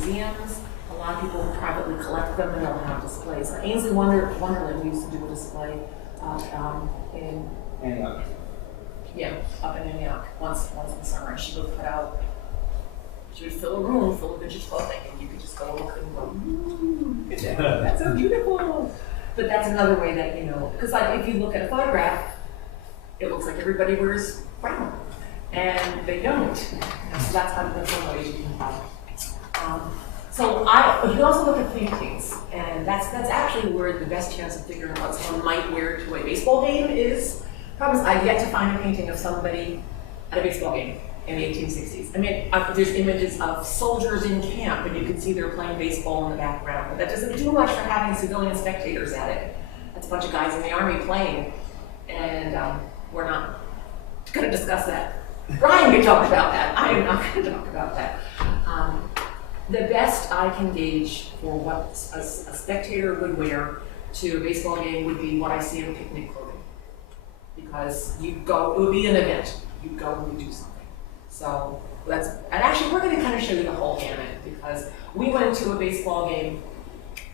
museums. A lot of people privately collect them and they'll have displays. Ainsley Wonderland used to do a display in Antioch. Yeah, up in Antioch once in the summer. She would put out, she would fill a room full of vintage clothing and you could just go look and go, ooh, that's so beautiful. But that's another way that, you know, because like if you look at a photograph, it looks like everybody wears brown. And they don't. So that's one way you can tell. So you can also look at paintings, and that's actually where the best chance of figuring out what someone might wear to a baseball game is. Problem is, I've yet to find a painting of somebody at a baseball game in the 1860s. I mean, there's images of soldiers in camp, and you can see they're playing baseball in the background. But that doesn't do much for having civilian spectators at it. That's a bunch of guys in the Army playing, and we're not going to discuss that. Brian can talk about that. I am not going to talk about that. The best I can gauge for what a spectator would wear to a baseball game would be what I see in picnic clothing. Because you go, it would be an event. You go and you do something. So and actually we're going to kind of show you the whole gamut because we went to a baseball game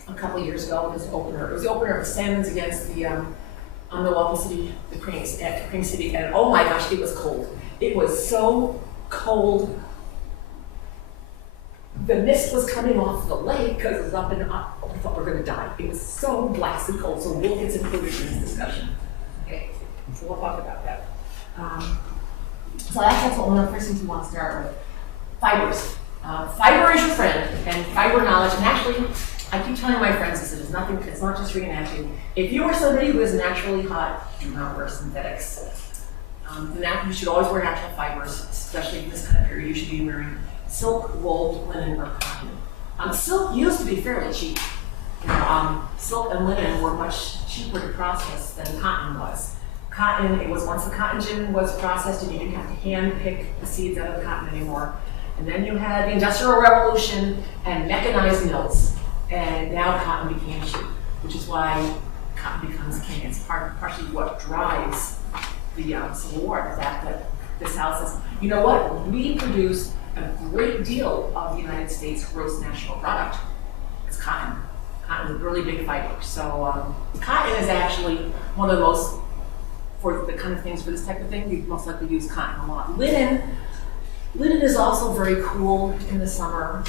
a couple of years ago. It was the opener. It was the opener of the Salmons against the Milwaukee City, the Crane City, and oh my gosh, it was cold. It was so cold. The mist was coming off the lake because it was up and up. We thought we were going to die. It was so blasted cold, so we'll get included in this discussion. Okay, so we'll talk about that. So that's one of the first things we want to start with. Fibers. Fiber is your friend, and fiber knowledge, and actually, I keep telling my friends this, it's not just reenacting. If you are somebody who is naturally hot, do not wear synthetics. You should always wear natural fibers, especially in this kind of period. You should be wearing silk, wool, linen, or cotton. Silk used to be fairly cheap. Silk and linen were much cheaper to process than cotton was. Cotton, it was once the cotton gin was processed and you didn't have to hand pick the seeds out of the cotton anymore. And then you had the Industrial Revolution and mechanized mills. And now cotton became cheap, which is why cotton becomes king. It's partially what drives the Civil War, the fact that the South says, you know what, we produce a great deal of the United States gross national product. It's cotton. Cotton is a really big fiber. So cotton is actually one of the most, for the kind of things for this type of thing, you most likely use cotton a lot. Linen is also very cool in the summer,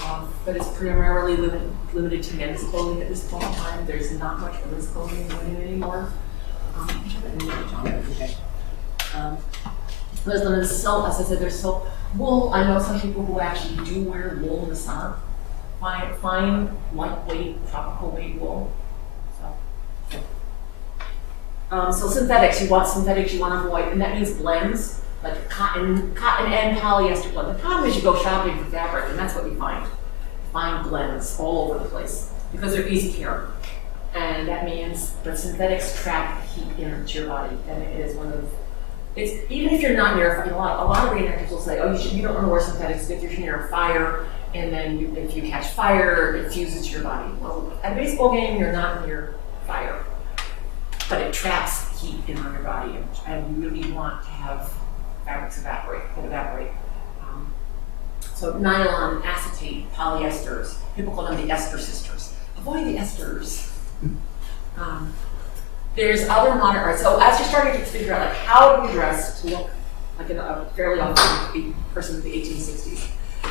but it's primarily limited to men's clothing at this point in time. There's not much women's clothing in linen anymore. There's linen, silk, as I said, there's silk. Wool, I know some people who actually do wear wool in the summer. Fine, lightweight, tropical weight wool. So synthetics, you want to avoid, and that means blends, like cotton and polyester blend. The problem is you go shopping for fabric, and that's what you find. You find blends all over the place because they're easy care. And that means that synthetics trap heat into your body, and it is one of even if you're not near a fire, a lot of reenactors will say, oh, you don't want to wear synthetics if you're near a fire, and then if you catch fire, it fuses your body. Well, at a baseball game, you're not near fire, but it traps heat in on your body, and you really want to have fabrics evaporate. So nylon, acetate, polyesters, people call them the ester sisters. Avoid the esters. There's other modern art. So as you're starting to figure out, like, how do we dress to look like a fairly authentic person of the 1860s,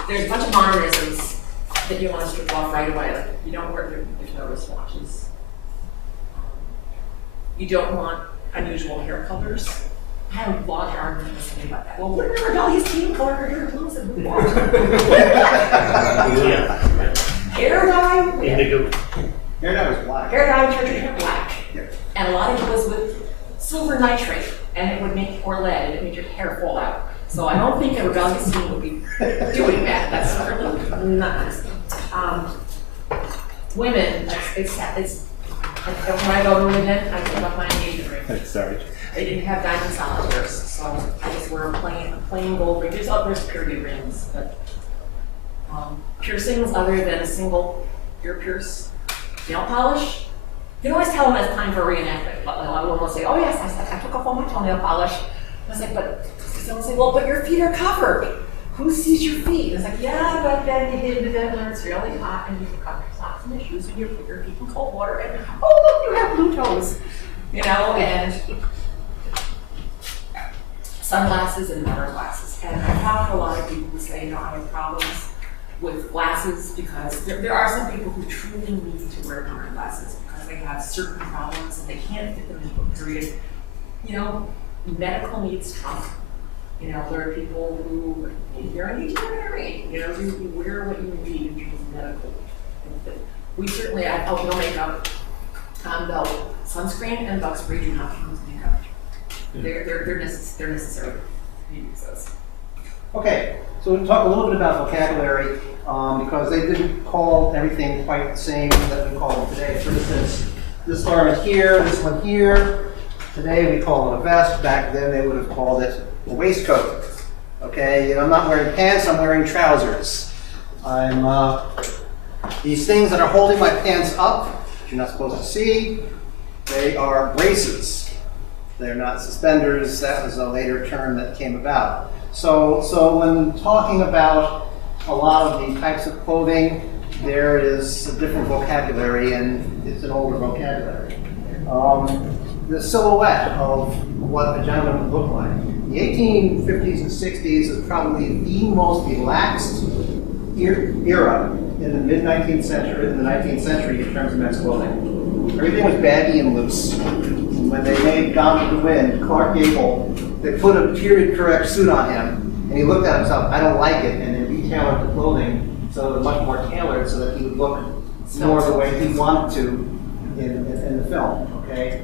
there's a bunch of modernisms that you want to strip off right away. Like, you don't wear, there's no wristwatches. You don't want unusual hair colors. I had a long argument with somebody about that. Well, wouldn't a rebellious team color her hair clothes and move on? Hair dye? Indigo. Hair dye was black. Hair dye turned your hair black. Yeah. And a lot of it was with silver nitrate, and it would make, or lead, and it made your hair fall out. So I don't think a rebellious team would be doing that. That's really not nice. Women, it's when I go to an event, I give up my engagement ring. Sorry. They didn't have diamond solitaires, so I just wear a plain gold ring. There's period rings, but piercings other than a single ear pierce, nail polish. You can always tell when it's time for a reenactment. A lot of them will say, "Oh yes, I took off all my toenail polish." I was like, but someone say, "Well, but your feet are covered." who sees your feet? And it's like, yeah, but then you get into bed when it's really hot and you forgot your socks and your shoes and your feet in cold water and oh look, you have blue toes. You know, and sunglasses and modern glasses. And I talk to a lot of people who say, you know, I have problems with glasses because there are some people who truly need to wear modern glasses because they have certain problems and they can't fit them into a period. You know, medical needs trump. You know, there are people who, you're a degenerate, you know, you wear what you need in terms of medical. We certainly, no makeup, though sunscreen and bug spray do not count as makeup. They're necessary. You use those. Okay, so we'll talk a little bit about vocabulary because they didn't call everything quite the same that we call them today. For instance, this garment here, this one here, today we call it a vest. Back then they would have called it a waistcoat. Okay, and I'm not wearing pants, I'm wearing trousers. These things that are holding my pants up, which you're not supposed to see, they are braces. They're not suspenders. That was a later term that came about. So when talking about a lot of the types of clothing, there is a different vocabulary, and it's an older vocabulary. The silhouette of what a gentleman would look like. The 1850s and 60s is probably the most relaxed era in the mid-19th century, in the 19th century in terms of men's clothing. Everything was baggy and loose. When they made Gone with the Wind, Clark Gable, they put a period-correct suit on him, and he looked at himself, I don't like it, and they retailored the clothing so it was much more tailored so that he would look more the way he wanted to in the film. Okay,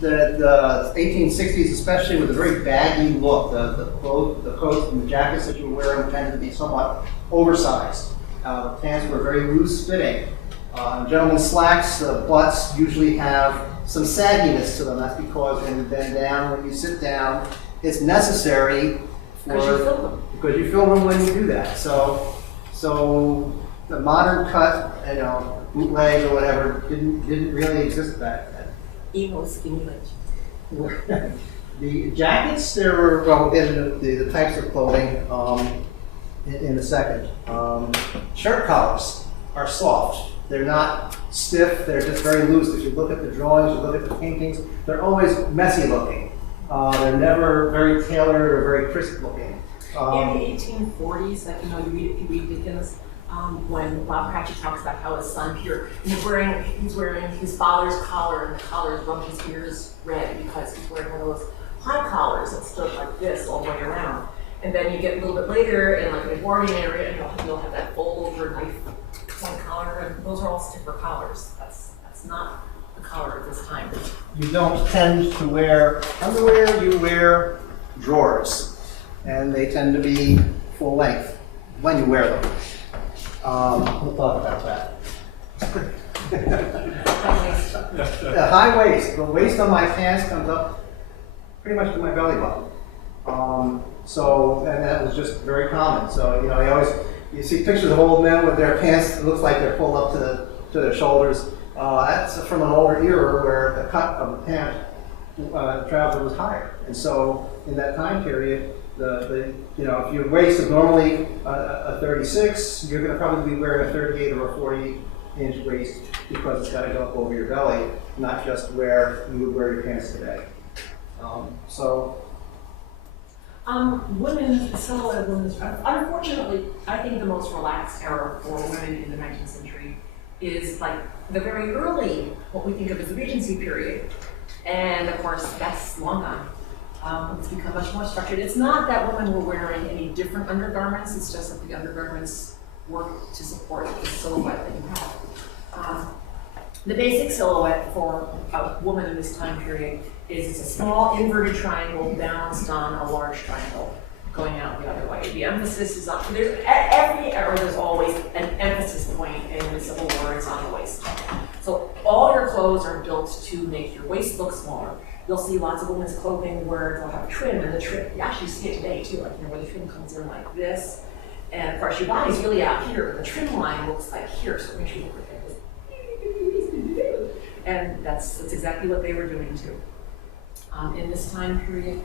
the 1860s, especially, with a very baggy look. The coats and the jackets that you were wearing tended to be somewhat oversized. The pants were very loose fitting. Gentlemen's slacks, the butts usually have some sagginess to them. That's because when you bend down, when you sit down, it's necessary because you feel them when you do that. So the modern cut, you know, bootleg or whatever, didn't really exist back then. Emo skinny legend. The jackets, there were, well, in the types of clothing in a second. Shirt collars are soft. They're not stiff, they're just very loose. If you look at the drawings, you look at the paintings, they're always messy looking. They're never very tailored or very crisp looking. In the 1840s, like, you know, you read Dickens, when Bob Cratchit talks about how his son Peter, he's wearing his father's collar, and the collar has rubbed his ears red because he's wearing one of those high collars that stood like this all the way around. And then you get a little bit later in like the Edwardian area, and you'll have that fold over knife point collar, and those are all stiffer collars. That's not the collar of this time. You don't tend to wear underwear, you wear drawers. And they tend to be full length when you wear them. We'll talk about that. The high waist. The waist on my pants comes up pretty much to my belly button. And that was just very common. So, you know, you see pictures of old men with their pants, it looks like they're pulled up to their shoulders. That's from an older era where the cut of the pant trouser was higher. And so in that time period, you know, if your waist is normally a 36, you're going to probably be wearing a 38 or a 40-inch waist because it's got to go up over your belly, not just where you would wear your pants today. Women, silhouette of women's dress. Unfortunately, I think the most relaxed era for women in the 19th century is like the very early, what we think of as the Regency period. And of course, that's long gone. It's become much more structured. It's not that women were wearing any different undergarments, it's just that the undergarments work to support the silhouette that you have. The basic silhouette for a woman in this time period is it's a small inverted triangle balanced on a large triangle going out the other way. The emphasis is on, every era there's always an emphasis point in the Civil War, it's on the waist. So all your clothes are built to make your waist look smaller. You'll see lots of women's clothing where they'll have a trim, and the trim, you actually see it today too, like, you know, where the trim comes in like this. And of course your body's really out here, but the trim line looks like here, so make sure you look like this. And that's exactly what they were doing too. In this time period.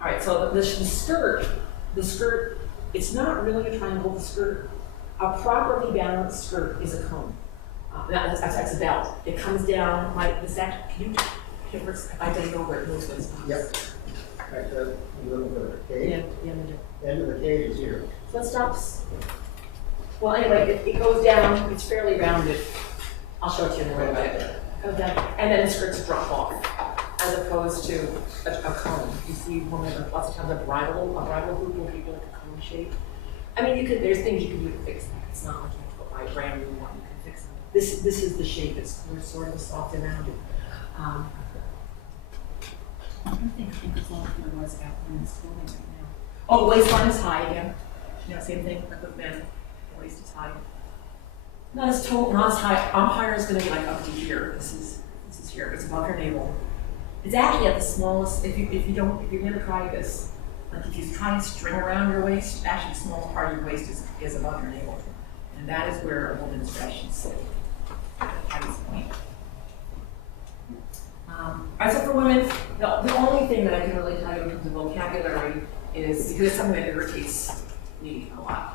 All right, so the skirt The skirt, it's not really a triangle, the skirt. A properly balanced skirt is a cone. That's a belt. It comes down like this. Can you I didn't know where it moves with. Yep. Right, the little bit of the cage. Yeah, The end of the cage is here. so it stops. Well, anyway, it goes down, it's fairly rounded. I'll show it to you in a little bit. It goes down, and then the skirts drop off, as opposed to a cone. You see women, lots of times a bridal hoop will be like a cone shape. I mean, there's things you can do to fix that. It's not like you have to go buy a brand new one, you can fix it. This is the shape, it's sort of soft and rounded. I don't think it's all there was about women's clothing right now. Oh, the waistline is high again. You know, same thing like with men. The waist is high. Not as high. Higher is going to be like up to here. This is here. It's above your navel. It's actually at the smallest. If you're going to try this, like if you try and string around your waist, actually the smallest part of your waist is above your navel, and that is where a woman's dress should sit. At this point. All right, so for women, the only thing that I can really tell you in terms of vocabulary is, because it's something that irritates me a lot,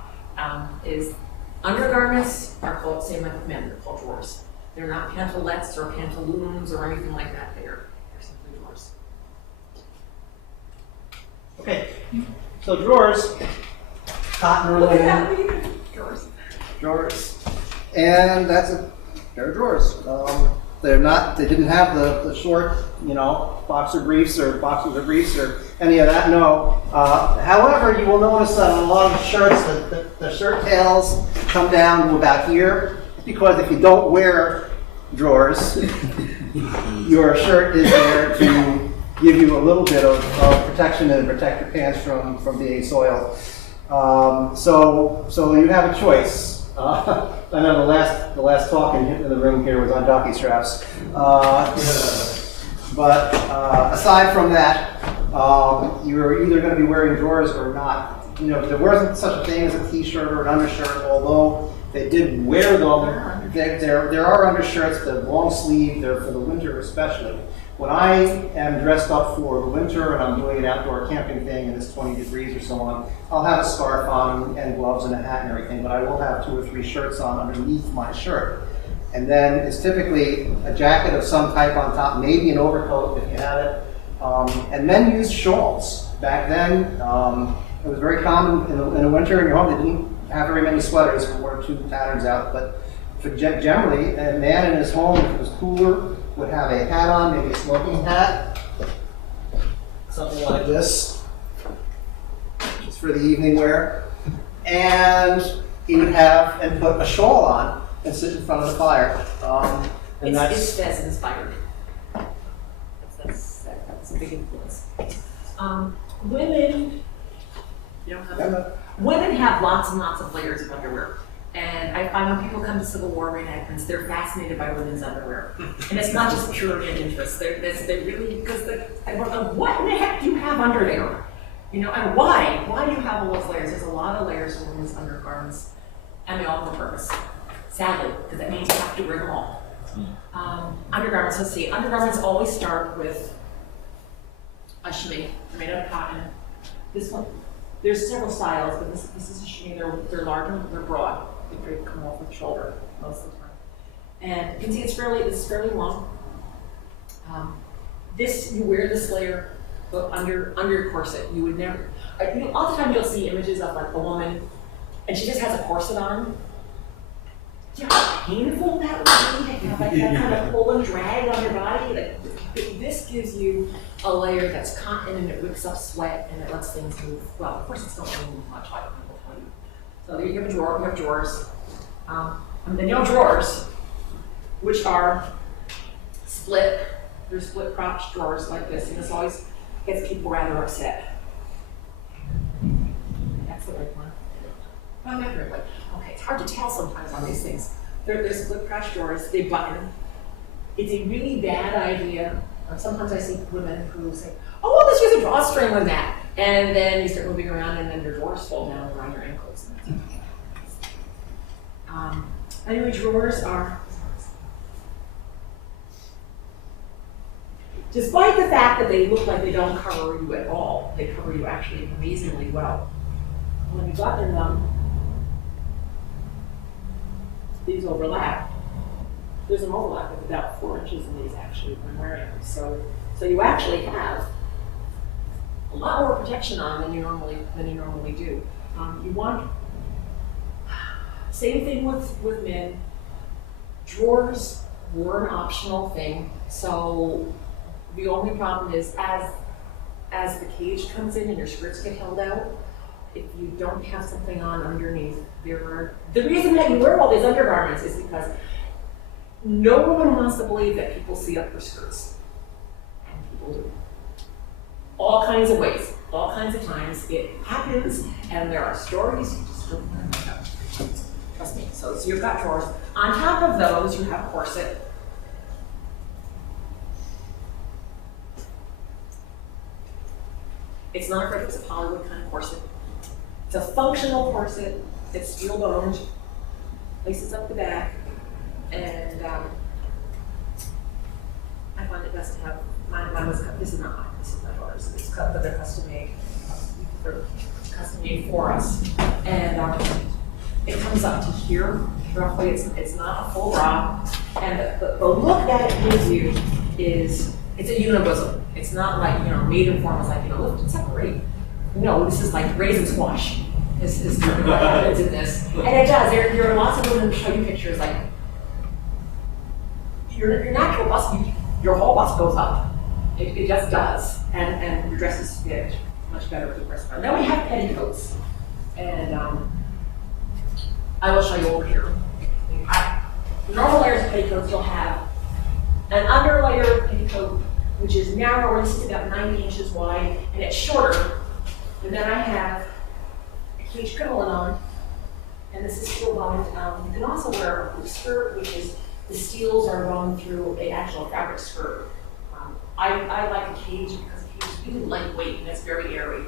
is undergarments are called, same like men, they're called drawers. They're not pantalettes or pantaloons or anything like that. They're simply drawers. Okay, so drawers, cotton What does related. that mean? Drawers. Drawers. And that's a pair of drawers. They didn't have the short, boxer briefs or boxers or briefs or any of that, no. However, you will notice that on a lot of shirts, the shirt tails come down to about here, because if you don't wear drawers, your shirt is there to give you a little bit of protection and protect your pants from being soiled. So you have a choice. I know the last talk in the room here was on jockey straps. But aside from that, you're either going to be wearing drawers or not. There wasn't such a thing as a t-shirt or an undershirt, although they did wear them. There are undershirts that are long sleeve, they're for the winter especially. When I am dressed up for the winter and I'm doing an outdoor camping thing and it's 20 degrees or so on, I'll have a scarf on and gloves and a hat and everything, but I will have 2 or 3 shirts on underneath my shirt. And then it's typically a jacket of some type on top, maybe an overcoat if you have it. And men used shawls. Back then, it was very common in the winter in your home. They didn't have very many sweaters, 1 or 2 patterns out, but generally, a man in his home, if it was cooler, would have a hat on, maybe a smoking hat, something like this, just for the evening wear. And he would put a shawl on and sit in front of the fire. It's Fez inspired. That's a big influence. Women, women have lots and lots of layers of underwear. And I find when people come to Civil War reenactments, they're fascinated by women's underwear. And it's not just pure interest. They really, because they're like, what in the heck do you have under there? And why? Why do you have all those layers? There's a lot of layers for women's undergarments, and they all have a purpose. Sadly, because that means you have to wear them all. Undergarments, let's see. Undergarments always start with a chemise. They're made out of cotton. This one, there's several styles, but this is a chemise. They're larger, they're broad. They come off the shoulder most of the time. And you can see it's fairly long. You wear this layer under your corset. You would never, all the time you'll see images of like a woman, and she just has a corset on. Do you know how painful that would be to have like that kind of pull and drag on your body? This gives you a layer that's cotton and it whips up sweat and it lets things move. Well, of course it's not going to move much, I will tell you. So there you have a drawer, you have drawers. And then you have drawers, which are split. They're split crotch drawers like this, and this always gets people rather upset. That's the right one. Well, not the right one. Okay, it's hard to tell sometimes on these things. They're split crotch drawers, they button. It's a really bad idea. Sometimes I see women who say, oh, well, let's use a drawstring with that. And then you start moving around and then your drawers fall down around your ankles. Anyway, drawers are, despite the fact that they look like they don't cover you at all, they cover you actually amazingly well. when you button them, these overlap. There's an overlap of about 4 inches in these actually when wearing them. So you actually have a lot more protection on than you normally do. You want, same thing with men. Drawers were an optional thing. So the only problem is as the cage comes in and your skirts get held out, if you don't have something on underneath, the reason that you wear all these undergarments is because no woman wants to believe that people see up her skirts. And people do. All kinds of ways, all kinds of times it happens, and there are stories you just don't know. Trust me. So you've got drawers. On top of those, you have corset. It's not a corset, it's a Hollywood kind of corset. It's a functional corset. It's steel boned, laces up the back, and I find it best to have, mine was cut, this is not mine, this is my daughter's, it's cut, but they're custom made. They're custom made for us. And it comes up to here, roughly, it's not a full bra. And the look that it gives you is, it's a unibosom. It's not like, maiden form is like, lift and separate. No, this is like raisin squash. This is what happens in this. And it does. There are lots of women who show you pictures like your natural bust, your whole bust goes up. It just does. And your dresses fit much better with the breastbone. Then we have petticoats. And I will show you over here. Normal layers of petticoats, you'll have an underlayer petticoat, which is narrower. This is about 90 inches wide, and it's shorter. And then I have a cage crinoline on, and this is steel bound. You can also wear a hoop skirt, which is the steels are run through an actual fabric skirt. I like a cage because a cage is really lightweight and it's very airy.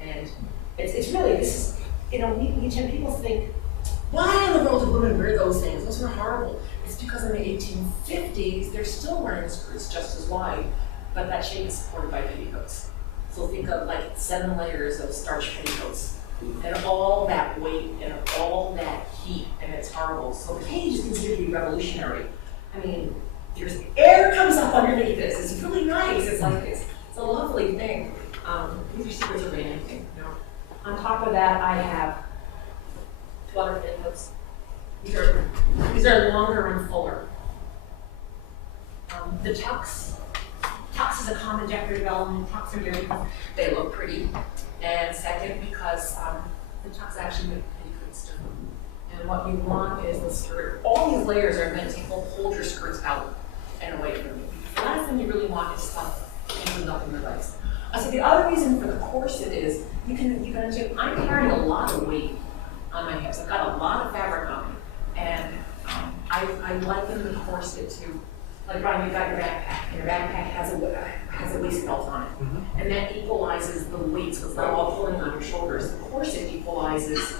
And it's really, this is, people think, why in the world do women wear those things? Those are horrible. It's because in the 1850s, they're still wearing skirts just as wide, but that shape is supported by petticoats. So think of like 7 layers of starch petticoats, and all that weight and all that heat, and it's horrible. So the cage is considered to be revolutionary. I mean, there's air comes up underneath this. It's really nice. It's like it's a lovely thing. These are secrets of anything. On top of that, I have 2 other petticoats. These are longer and fuller. The tucks is a common decorative element. Tucks are good because they look pretty, and second because the tucks actually make petticoats too. And what you want is the skirt. All these layers are meant to hold your skirts out and away from you. The last thing you really want is stuff hanging up in your legs. So the other reason for the corset is I'm carrying a lot of weight on my hips. I've got a lot of fabric on me, and I liken the corset to, like Brian, you've got your backpack, and your backpack has a waist belt on it, and that equalizes the weight, so it's not all pulling on your shoulders. The corset equalizes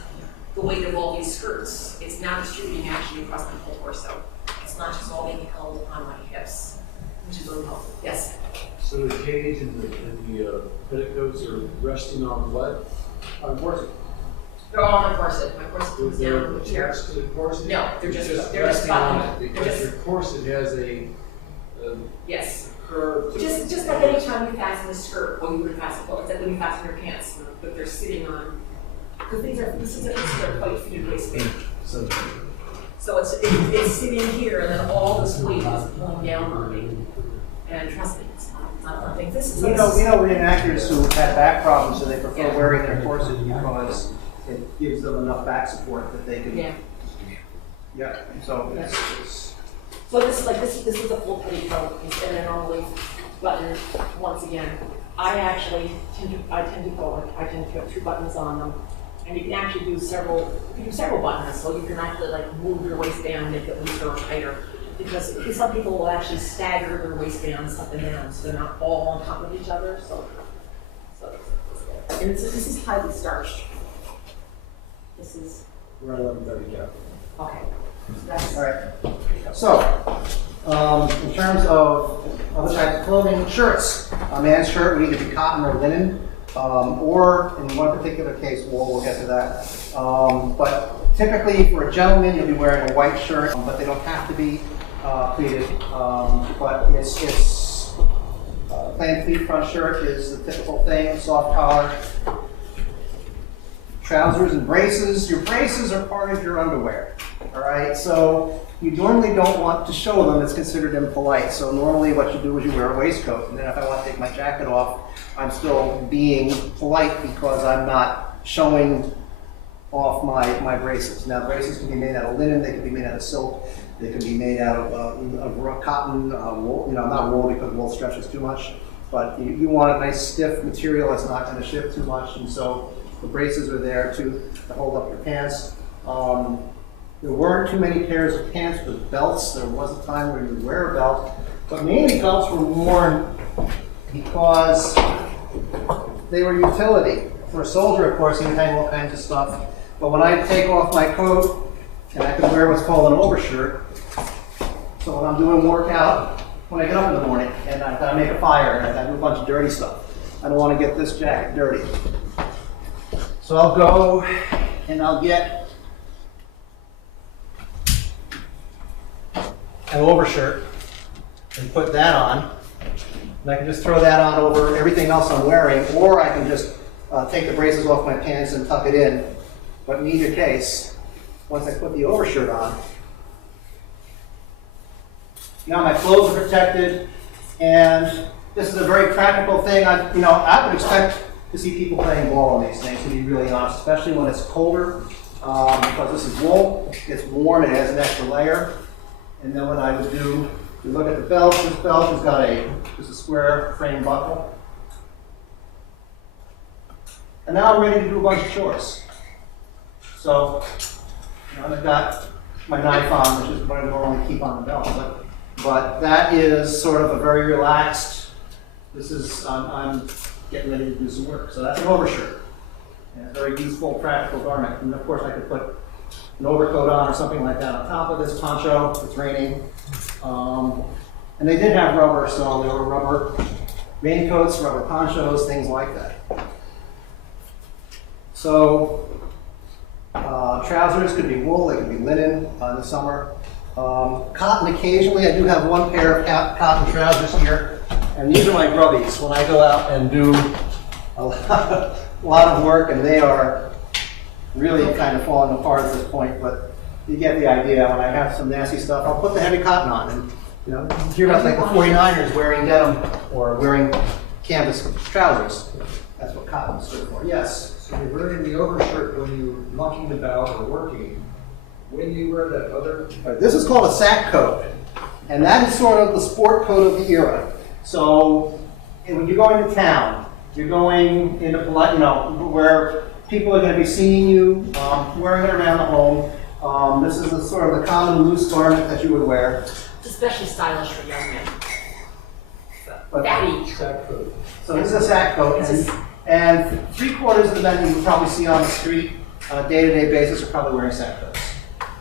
the weight of all these skirts. It's now distributing actually across my whole torso. It's not just all being held on my hips, which is really helpful. Yes? So the cage and the petticoats are resting on what? On corset. They're all on the corset. My corset comes down here. Attached to the corset? No, they're just resting on buttoned. it because your corset has a Yes. curve. Just like any time you fasten a skirt, or you would fasten, well, it's like when you fasten your pants, but they're sitting on, because this is a quite fitted waistband. So it's sitting here, and then all this weight is pulling down on me. And trust me, it's not one thing. This is We know re-enactors who have back problems, so they prefer wearing their corset because it gives them enough back support that they can. Yeah. So it's So this is a full petticoat instead of normally button. Once again, I tend to put 2 buttons on them, and you can actually do several buttons. So you can actually like move your waistband, make it looser or tighter. Because some people will actually stagger their waistbands up and down, so they're not all on top of each other. And this is highly starched. This is we're at 11:30. Yeah. okay. That's All right. So, in terms of other types of clothing, shirts. A man's shirt would either be cotton or linen. or in one particular case, wool, we'll get to that. But typically for a gentleman, you'll be wearing a white shirt, but they don't have to be pleated. But it's plain pleat front shirt is the typical thing, soft collar. Trousers and braces. Your braces are part of your underwear, all right? So you normally don't want to show them. It's considered impolite. So normally what you do is you wear a waistcoat, and then if I want to take my jacket off, I'm still being polite because I'm not showing off my braces. Now, braces can be made out of linen, they can be made out of silk, they can be made out of cotton, wool, not wool because wool stretches too much, but you want a nice stiff material that's not going to shift too much, and so the braces are there to hold up your pants. There weren't too many pairs of pants with belts. There was a time where you would wear a belt, but mainly belts were worn because they were utility. For a soldier, of course, you can hang all kinds of stuff. But when I take off my coat, and I can wear what's called an overshirt, so when I'm doing workout, when I get up in the morning, and I've got to make a fire, and I've got to do a bunch of dirty stuff, I don't want to get this jacket dirty. So I'll go and I'll get an overshirt and put that on. And I can just throw that on over everything else I'm wearing, or I can just take the braces off my pants and tuck it in. But in either case, once I put the overshirt on, now my clothes are protected, and this is a very practical thing. I would expect to see people playing ball on these things, to be really honest, especially when it's colder, because this is wool, it's warm, it has an extra layer. And then what I would do, you look at the belt, this belt has got just a square frame buckle. And now I'm ready to do a bunch of chores. So, I've got my knife on, which is what I normally keep on the belt, but that is sort of a very relaxed, I'm getting ready to do some work. So that's an overshirt, and a very useful, practical garment. And of course I could put an overcoat on or something like that on top of this poncho. It's raining. And they did have rubber, so there were rubber raincoats, rubber ponchos, things like that. So trousers could be wool, they could be linen in the summer. Cotton occasionally. I do have one pair of cotton trousers here, and these are my grubbies when I go out and do a lot of work, and they are really kind of falling apart at this point, but you get the idea. When I have some nasty stuff, I'll put the heavy cotton on, and you hear about like the 49ers wearing denim or wearing canvas trousers. That's what cotton is good for. Yes. So you're wearing the overshirt when you're mucking about or working. When you wear that other... This is called a sack coat, and that is sort of the sport coat of the era. So when you go into town, you're going into polite, where people are going to be seeing you, wearing it around the home. This is the sort of the common loose garment that you would wear. It's especially stylish for young men. But Fatty. sack coat. So this is a sack coat, and 3/4 of the men you probably see on the street on a day-to-day basis are probably wearing sack coats.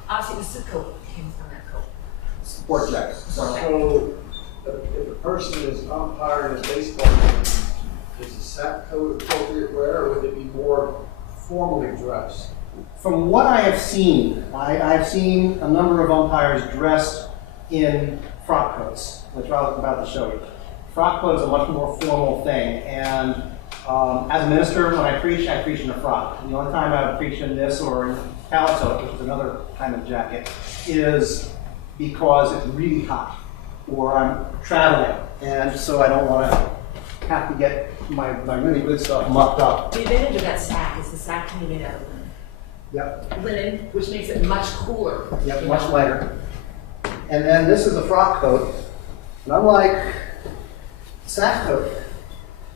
Obviously, the suit coat came from that coat. Sport jacket. So if a person is umpiring a baseball game, is a sack coat appropriate wear, or would it be more formally dressed? From what I have seen, I've seen a number of umpires dressed in frock coats, which I was about to show you. Frock coat is a much more formal thing, and as a minister, when I preach in a frock. The only time I would preach in this or in calico, which is another kind of jacket, is because it's really hot, or I'm traveling, and so I don't want to have to get my really good stuff mucked up. The advantage of that sack is the sack can be made out of linen. Yep. Linen, which makes it much cooler. Yep, much lighter. And then this is a frock coat, and unlike sack coat,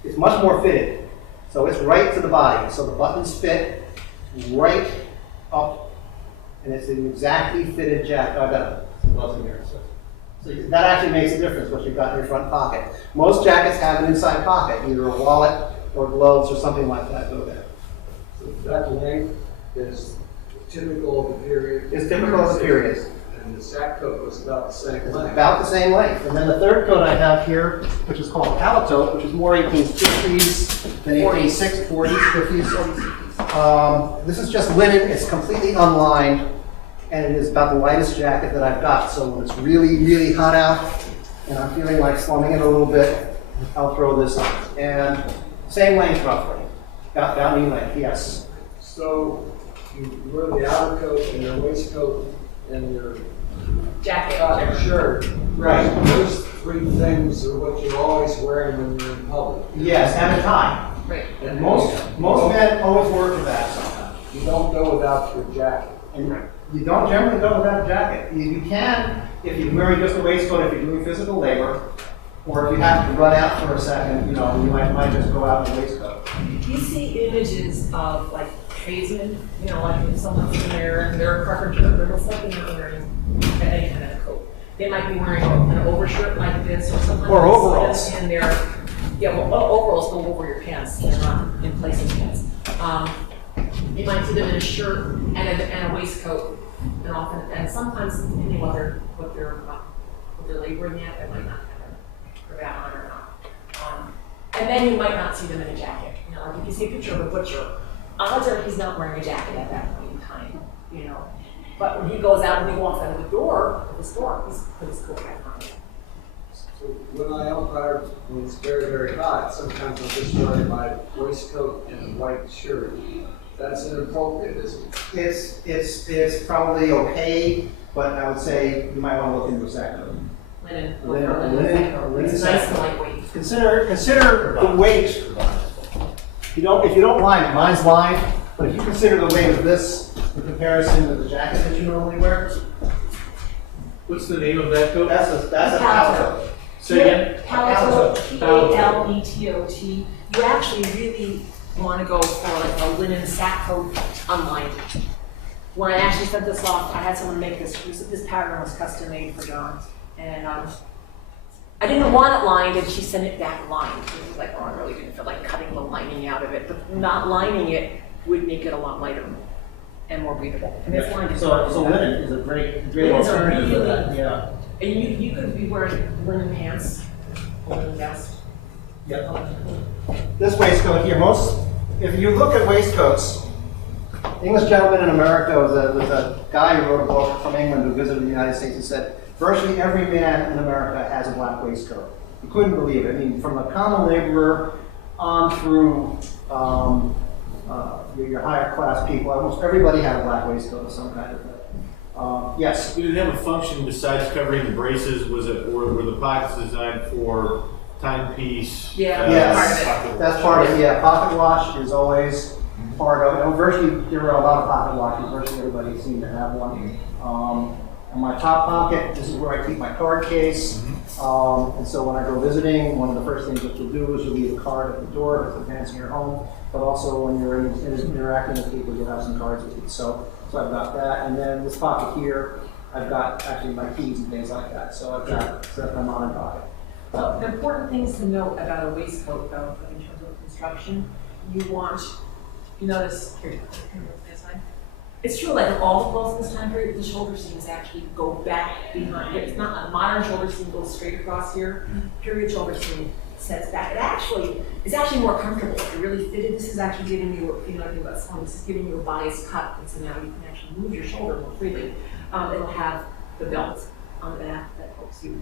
it's much more fitted. So it's right to the body. So the buttons fit right up, and it's an exactly fitted jacket. I've got some gloves in here. So that actually makes a difference what you've got in your front pocket. Most jackets have an inside pocket, either a wallet or gloves or something like that go there. So that length is typical of the period? It's typical of the period. And the sack coat was about the same It's length. about the same length. And then the third coat I have here, which is called paletot, which is more 1850s than 1860s, 40s, 50s. This is just linen. It's completely unlined, and it is about the lightest jacket that I've got. So when it's really, really hot out, and I'm feeling like slumming it a little bit, I'll throw this on. And same length roughly, about knee length, yes. So you wear the outer coat and your waistcoat and your Jacket. cotton shirt. Right. Those three things are what you're always wearing when you're in public. Yes, and a tie. Right. And Most men always work with that sometimes. you don't go without your jacket. And you don't generally go without a jacket. You can if you're wearing just a waistcoat if you're doing physical labor, or if you have to run out for a second, you know, you might just go out in a waistcoat. You see images of like tradesmen, you know, like if someone's in there and they're a carpenter, they're most likely not wearing any kind of coat. They might be wearing an overshirt like this or something. Or overalls. And they're, yeah, well, overalls go over your pants. They're not in place of pants. You might see them in a shirt and a waistcoat, and sometimes depending what they're laboring at, they might not have a cravat on or not. And then you might not see them in a jacket. You know, like if you see a picture of a butcher, odds are he's not wearing a jacket at that point in time. You know, but when he goes out and he walks out of the store, he's put his coat back on. So when I umpire, when it's very, very hot, sometimes I'll just wear my waistcoat and a white shirt. That's inappropriate, isn't it? It's probably okay, but I would say you might want to look into a sack coat. Linen. Linen It's nice and lightweight. Consider the weight. If you don't line it, mine's lined, but if you consider the weight of this in comparison to the jacket that you normally wear, What's the name of that coat? that's a paletot. Say again? Paletot, P-A-L-E-T-O-T. You actually really want to go for like a linen sack coat unlined. When I actually sent this off, I had someone make this. This pattern was custom made for John, and I didn't want it lined, and she sent it back lined. It was like, oh, I really didn't feel like cutting the lining out of it, but not lining it would make it a lot lighter and more breathable. And it's lined. So linen is a great alternative for that. Yeah. And you could be wearing linen pants, linen vest. Yep. This waistcoat here, if you look at waistcoats, English Gentleman in America was a guy who wrote a book from England who visited the United States and said, virtually every man in America has a black waistcoat. You couldn't believe it. I mean, from a common laborer on through your higher class people, almost everybody had a black waistcoat of some kind of thing. Yes? Did it have a function besides covering the braces? Was it, or were the pockets designed for timepiece? Yeah, Yes, part of it. that's part of it. Yeah, pocket watch is always part of it. And virtually, there are a lot of pocket watches. Virtually everybody seemed to have one. In my top pocket, this is where I keep my card case. And so when I go visiting, one of the first things that you'll do is you'll leave a card at the door to advance in your home. But also when you're interacting with people, you'll have some cards with you. So I've got that. And then this pocket here, I've got actually my keys and things like that. So that's my modern pocket. So the important things to note about a waistcoat, though, in terms of construction, you notice, here, this side. It's true, like all the clothes in this time period, the shoulder seams actually go back behind. It's not a modern shoulder seam goes straight across here. Period shoulder seam sets back. It's actually more comfortable. It really fitted. This is actually giving you, this is giving you a bias cut, and so now you can actually move your shoulder more freely. It'll have the belt on the back that helps you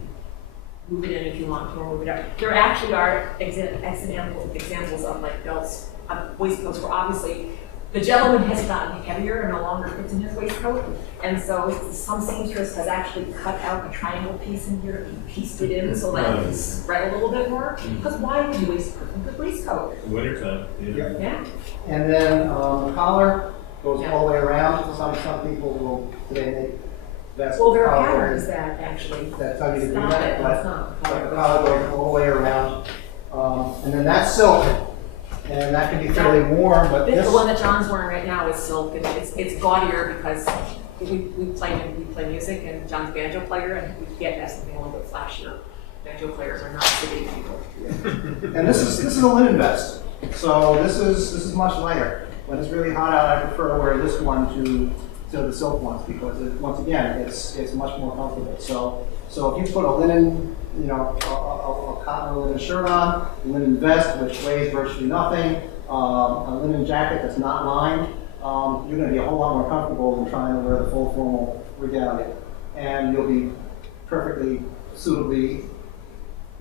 move it in if you want to, or move it out. There actually are examples of like belts, waistcoats where obviously the gentleman has gotten heavier and no longer fits in his waistcoat, and so some seamstress has actually cut out a triangle piece in here and pieced it in so that it can spread a little bit more. Because why would you waste a good waistcoat? Wintertime. Yeah. Yeah. And then the collar goes all the way around. Some people will today make vests. Well, there with are collar patterns that actually that tell you to do stop that, it. but It's not. the collar goes all the way around. And then that's silk, and that can be fairly warm, but The this. one that John's wearing right now is silk, and it's gaudier because we play music, and John's banjo player, and we get that something a little bit flashier. Banjo players are not city people. And this is a linen vest, so this is much lighter. When it's really hot out, I prefer to wear this one to to the silk ones because once again, it's much more comfortable. So if you put a linen, you know, a cotton or linen shirt on, a linen vest which weighs virtually nothing, a linen jacket that's not lined, you're going to be a whole lot more comfortable than trying to wear the full formal regalia, and you'll be perfectly suitably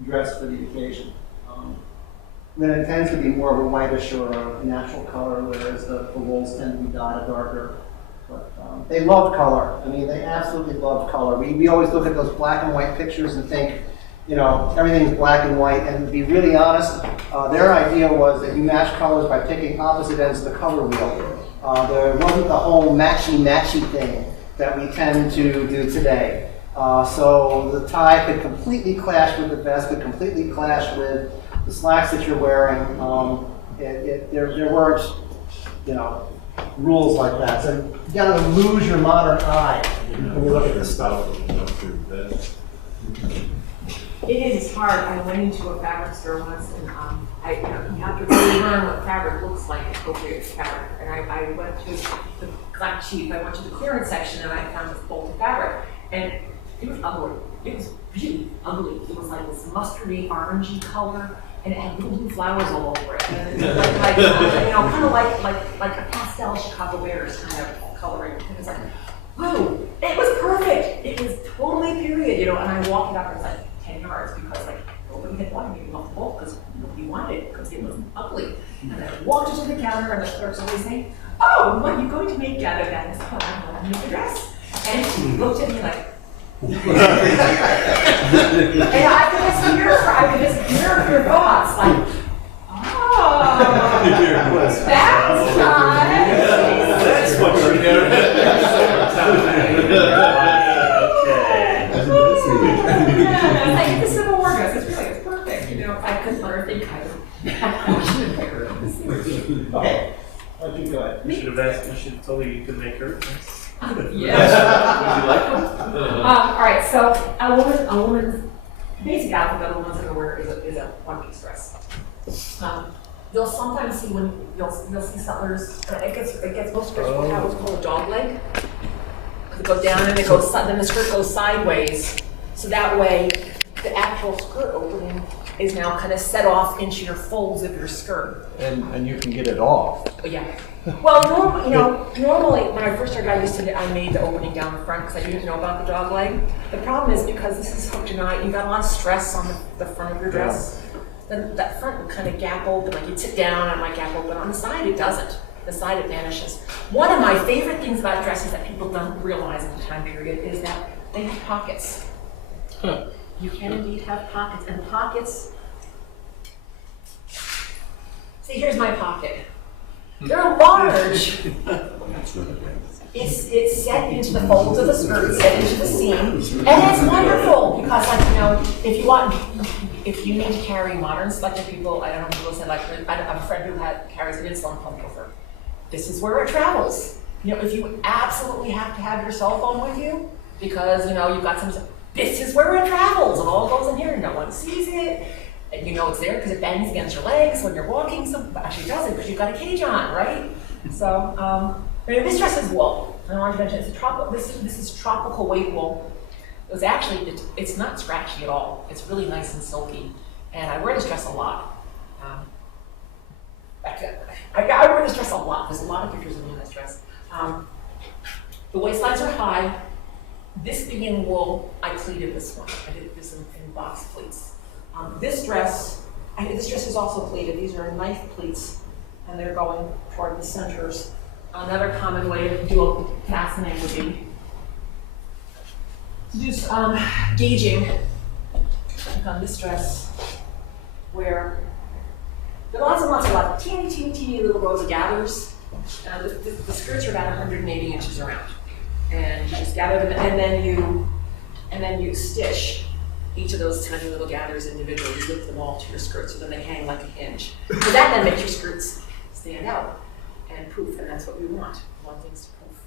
dressed for the occasion. Linen tends to be more of a whitish or a natural color, whereas the wools tend to be dyed a darker. But they love color. I mean, they absolutely love color. We always look at those black and white pictures and think, you know, everything's black and white. And to be really honest, their idea was that you match colors by picking opposite ends of the color wheel. There wasn't the whole matchy-matchy thing that we tend to do today. So the tie could completely clash with the vest, could completely clash with the slacks that you're wearing. There weren't, you know, rules like that. So you gotta lose your modern eye when you look at this stuff. It is hard. I went into a fabric store once, and you have to really learn what fabric looks like, appropriate fabric. And I went to the black sheep. I went to the clearance section, and I found this bolt of fabric, and it was ugly. It was really ugly. It was like this mustardy, orangey color, and it had little blue flowers all over it. And it was like you know, kind of like a pastel Chicago Bears kind of coloring. And it was like, whoa, it was perfect. It was totally period, you know. And I walked it up, and it was like 10 yards because like nobody had wanted me to off the bolt because nobody wanted it because it was ugly. And I walked into the counter, and the clerk's always saying, "Oh, what are you going to make out of that?" And I said, "Oh, I'm going to make a dress." And he looked at me like. And I could just hear your thoughts, like, oh, that's nice. That's what you're doing. It's like the Civil War dress. It's perfect. You know, I couldn't let her think I should wear it. Okay. Why don't you go ahead? You should have told her you could make her. Yeah. Would you like them? All right, so a woman's basic outfit that a woman's gonna wear is a one-piece dress. You'll sometimes see you'll see settlers. It gets most skirts will have what's called a dog leg. It goes down and then the skirt goes sideways, so that way the actual skirt opening is now kind of set off into your folds of your skirt. And you can get it off. Oh, yeah. Well, normally when I first started, I made the opening down the front because I didn't know about the dog leg. The problem is because this is hooked tonight, you got a lot of stress on the front of your dress. Then that front will kind of gap open, like you'd sit down and it might gap open. On the side, it doesn't. The side, it vanishes. One of my favorite things about dresses that people don't realize at the time period is that they have pockets. Huh. You can indeed have pockets, and pockets. See, here's my pocket. They're large. It's set into the folds of the skirt, set into the seam, and it's wonderful because, like, you know, if you need to carry modern selected people, I don't know if people said, like, I have a friend who carries an insulin pump with her. This is where it travels. You know, if you absolutely have to have your cell phone with you because, you know, you've got some, this is where it travels. It all goes in here, no one sees it. And you know it's there because it bangs against your legs when you're walking. But actually it doesn't because you've got a cage on, right? So, this dress is wool. I want to mention this is tropical weight wool. It was actually, it's not scratchy at all. It's really nice and silky. And I wear this dress a lot. I wear this dress a lot. There's a lot of pictures of me in this dress. The waistlines are high. This being wool, I pleated this one. I did this in box pleats. This dress is also pleated. These are knife pleats, and they're going toward the centers. Another common way to do a fastening would be to do gauging, like on this dress, where there are lots of teeny little rows of gathers. The skirts are about 180 inches around, and you just gather them, and then you stitch each of those tiny little gathers individually. You lift them all to your skirt so then they hang like a hinge. So that then makes your skirts stand out and poof, and that's what we want. We want things to poof.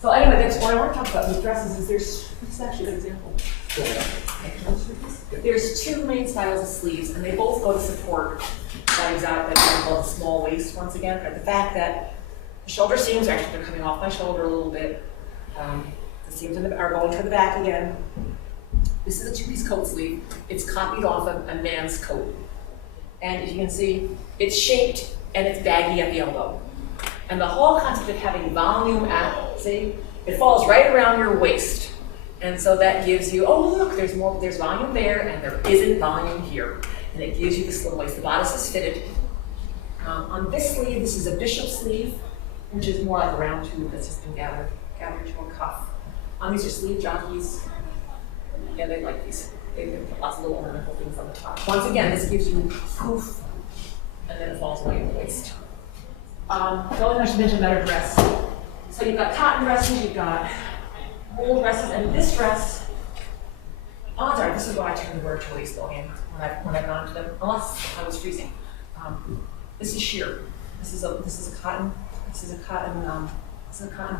So anyway, that's what I want to talk about with dresses this is actually an example. There's two main styles of sleeves, and they both go to support that exact, like the small waist once again. But the fact that The shoulder seams, actually, they're coming off my shoulder a little bit. The seams are going to the back again. This is a two-piece coat sleeve. It's copied off of a man's coat. And as you can see, it's shaped and it's baggy at the elbow. And the whole concept of having volume at, see, it falls right around your waist. And so that gives you, oh look, there's volume there and there isn't volume here. And it gives you the slim waist. The bodice is fitted. On this sleeve, this is a bishop sleeve, which is more like a round tube that's just been gathered to a cuff. These are sleeve jockeys. Yeah, they like these. They put lots of little ornamental things on the top. Once again, this gives you poof, and then it falls away in the waist. The only thing I should mention about a dress. So you've got cotton dresses, you've got wool dresses, and this dress, odds are, this is what I tend to wear to waist though, when I've gone to them, unless I was freezing. This is sheer. This is a cotton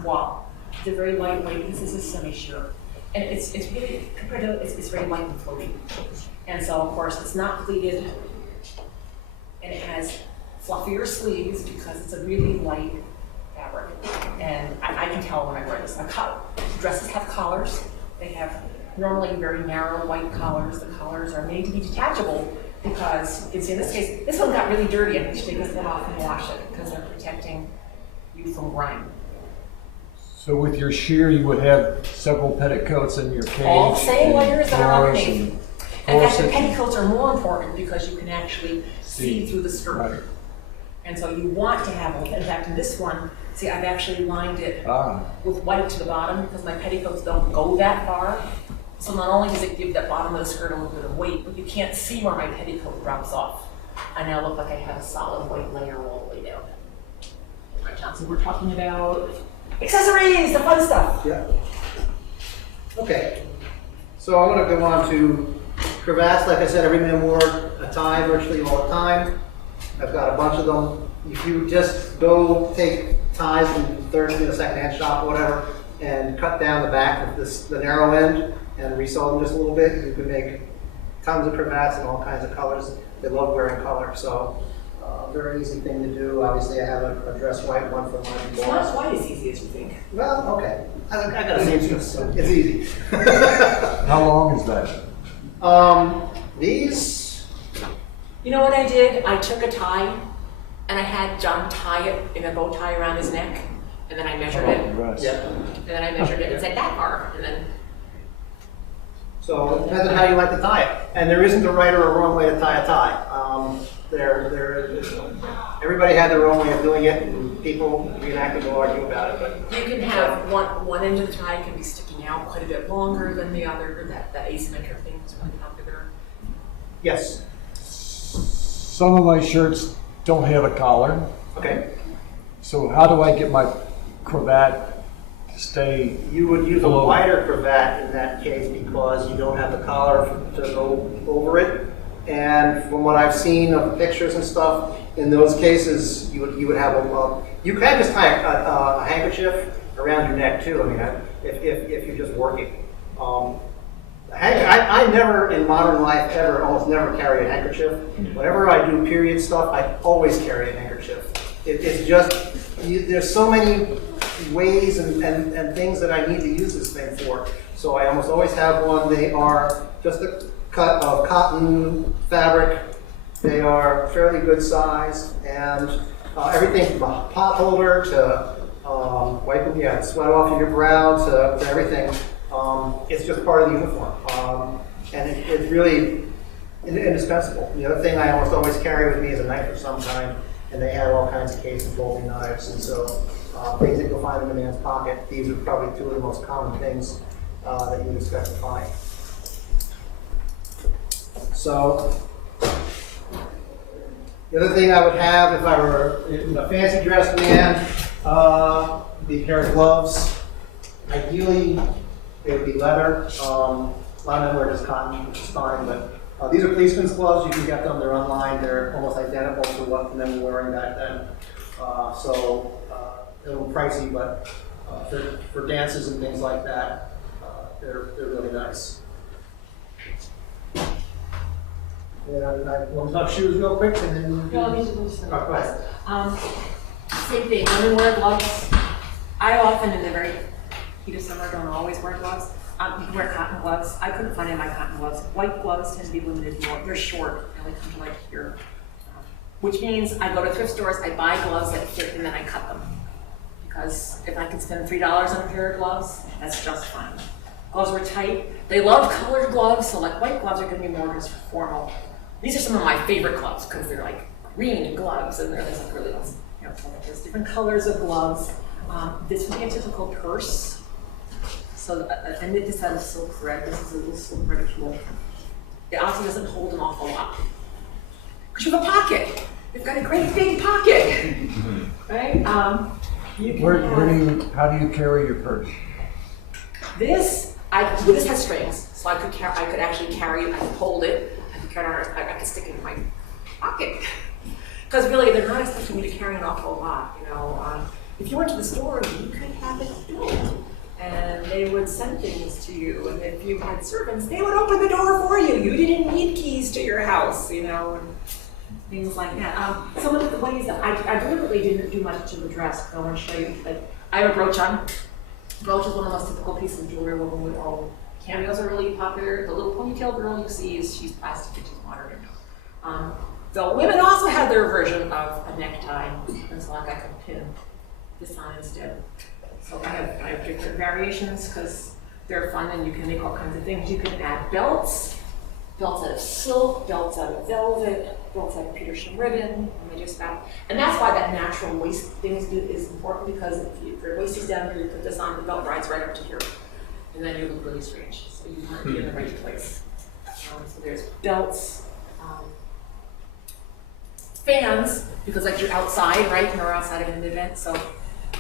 voile. It's a very lightweight. This is a semi-sheer, and it's really compared to it's very light and floaty. And so of course it's not pleated, and it has fluffier sleeves because it's a really light fabric. And I can tell when I wear this. Dresses have collars. They have normally very narrow white collars. The collars are made to be detachable because you can see in this case, this one got really dirty and we should take this one off and wash it because they're protecting you from grime. So with your sheer, you would have several petticoats in your cage. All the same layers that are drawers underneath. In fact, the petticoats are more important because you can actually see through the skirt. Right. And so you want to have, in fact, in this one, see, I've actually lined it with white to the bottom because my petticoats don't go that far. So not only does it give that bottom of the skirt a little bit of weight, but you can't see where my petticoat drops off. I now look like I have a solid white layer all the way down. All right, Johnson, we're talking about accessories, the fun stuff. Yeah. Okay. So I'm going to go on to cravats. Like I said, every man wore a tie virtually all the time. I've got a bunch of them. If you just go take ties from Thursday in a secondhand shop, whatever, and cut down the back of the narrow end and resew them just a little bit, you can make tons of cravats in all kinds of colors. They love wearing color, so very easy thing to do. Obviously, I have a dress white one for my It's not quite as easy as you think. Well, okay. I got a seamstress, so it's easy. How long is that? These. You know what I did? I took a tie and I had John tie it in a bow tie around his neck, and then I measured it. Yeah. And then I measured it and said that far, and then. So it depends on how you like to tie it. And there isn't a right or a wrong way to tie a tie. Everybody had their own way of doing it, and people reenacted will argue about it. But You can have one end of the tie can be sticking out quite a bit longer than the other. That asymmetric thing is really popular. yes. Some of my shirts don't have a collar. Okay. So how do I get my cravat to stay? You would use a wider cravat in that case because you don't have the collar to go over it. And from what I've seen of pictures and stuff, in those cases, you would have you can just tie a handkerchief around your neck too. I mean, if you're just working. I never in modern life almost never carry a handkerchief. Whenever I do period stuff, I always carry a handkerchief. It's just there's so many ways and things that I need to use this thing for. So I almost always have one. They are just a cut of cotton fabric. They are fairly good size, and everything from a pot holder to wiping sweat off of your brow to everything. It's just part of the uniform, and it's really indispensable. The other thing I almost always carry with me is a knife of some kind, and they have all kinds of case folding knives, and so things that you'll find in a man's pocket. These are probably two of the most common things that you would expect to find. So the other thing I would have if I were a fancy dressed man, be a pair of gloves. Ideally, they would be leather. A lot of them wear just cotton, which is fine, but these are policeman's gloves. You can get them. They're online. They're almost identical to what the men were wearing back then. So a little pricey, but for dances and things like that, they're really nice. And I want to talk shoes real quick, and then. No, these are Oh, go ahead. Same thing, women wear gloves. I often, in the very heat of summer, don't always wear gloves. You can wear cotton gloves. I couldn't find any of my cotton gloves. White gloves tend to be limited more. They're short, they only come to like here. Which means I go to thrift stores, I buy gloves that fit, and then I cut them. Because if I can spend $3 on a pair of gloves, that's just fine. Gloves were tight. They love colored gloves, so like white gloves are gonna be more just formal. These are some of my favorite gloves because they're like green gloves, and there's like really lots, you know, there's different colors of gloves. This would be a typical purse. So I knit this out of silk thread. This is a little silk thread tool. It also doesn't hold an awful lot. Because you have a pocket. You've got a great big pocket, right? You can How do you carry your purse? this has strings, so I could actually carry it. I could hold it. I could carry it. I could stick it in my pocket. Because really, they're not expecting me to carry an awful lot. You know, if you went to the store, you could have it built, and they would send things to you. And if you had servants, they would open the door for you. You didn't need keys to your house, you know, and things like that. Some of the ways that I deliberately didn't do much to the dress, because I want to show you. Like, I have a brooch on. Brooch is one of the most typical pieces of jewelry woven with all. Cameos are really popular. The little ponytail girl you see she's plastic and she's modern. The women also had their version of a necktie, and so like I could pin this on instead. So I have different variations because they're fun and you can make all kinds of things. You can add belts out of silk, belts out of velvet, belts out of Petersham ribbon, and that's why that natural waist thing is important, because if your waist is down here, you put this on, the belt rides right up to here, and then you look really strange. So you want to be in the right place. So there's belts. Fans, because like you're outside, right? You're outside of an event. So